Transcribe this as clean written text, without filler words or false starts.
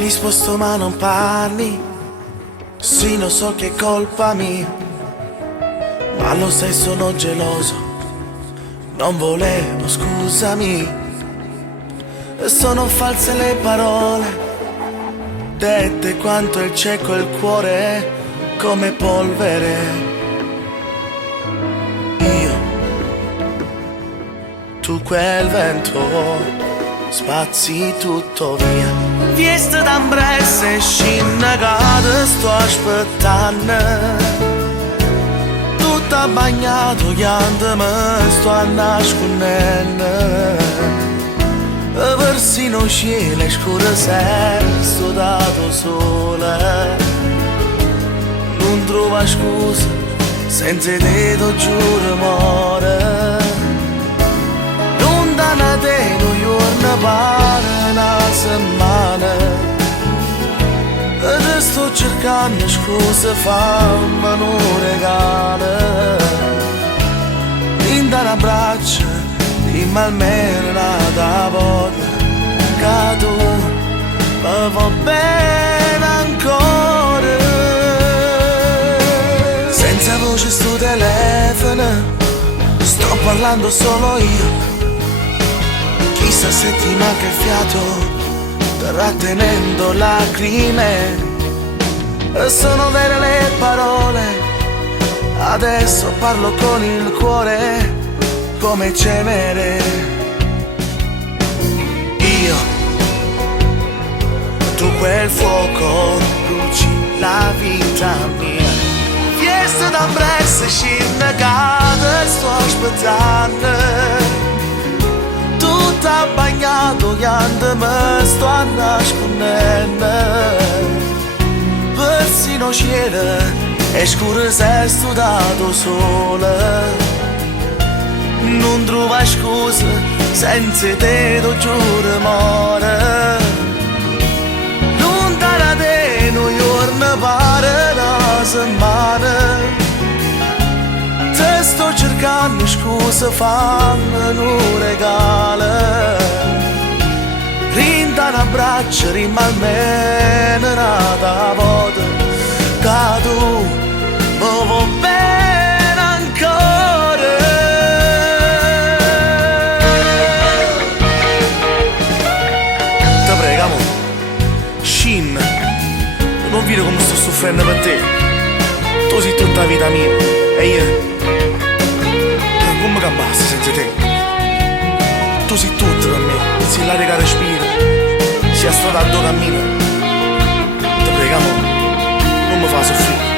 Hai risposto ma non parli. Sì, lo so che è colpa mia, ma lo sai sono geloso. Non volevo, scusami. Sono false le parole dette quanto è cieco il cuore come polvere. Io, tu quel vento, spazi tutto via. Vieste d'ambresse e scinnegate sto aspettando. Tutta bagnato chiante me sto a nascondendo. Persino cielo scuro sto dato sole. Non trova scusa senza te lo giuro amore. Non danno te no giorno pare una settimana. E te sto cercando scusa, fammi un regalo. Linda un abbraccio, dimmi almeno una volta che tu mi va bene ancora. Senza voce sto telefono, sto parlando solo io. Chissà se ti manca il fiato, trattenendo lacrime. Sono vere le parole, adesso parlo con il cuore come cenere. Io, tu quel fuoco, bruci la vita mia. Fiesta d'ambresse scinnegate sto aspettando. Tutta bagnato chiante me sto a nascondendo. Persino cielo è scuro se sto dato sole. Non trova scusa senza te lo giuro amore. Lontana da te un giorno pare una settimana. Te sto cercando scusa, fammi un regalo. Rinda un abbraccio, rimma almeno una volta che tu mi va bene ancora. Te prego, amore, Shin, non vedi come sto soffrendo per te. Tu sei tutta la vita mia e io come che basta senza te? Tu sei tutto per me, sei l'aria che respiro, sei la strada dove cammino. Ti prego, amore, non mi fa soffrire.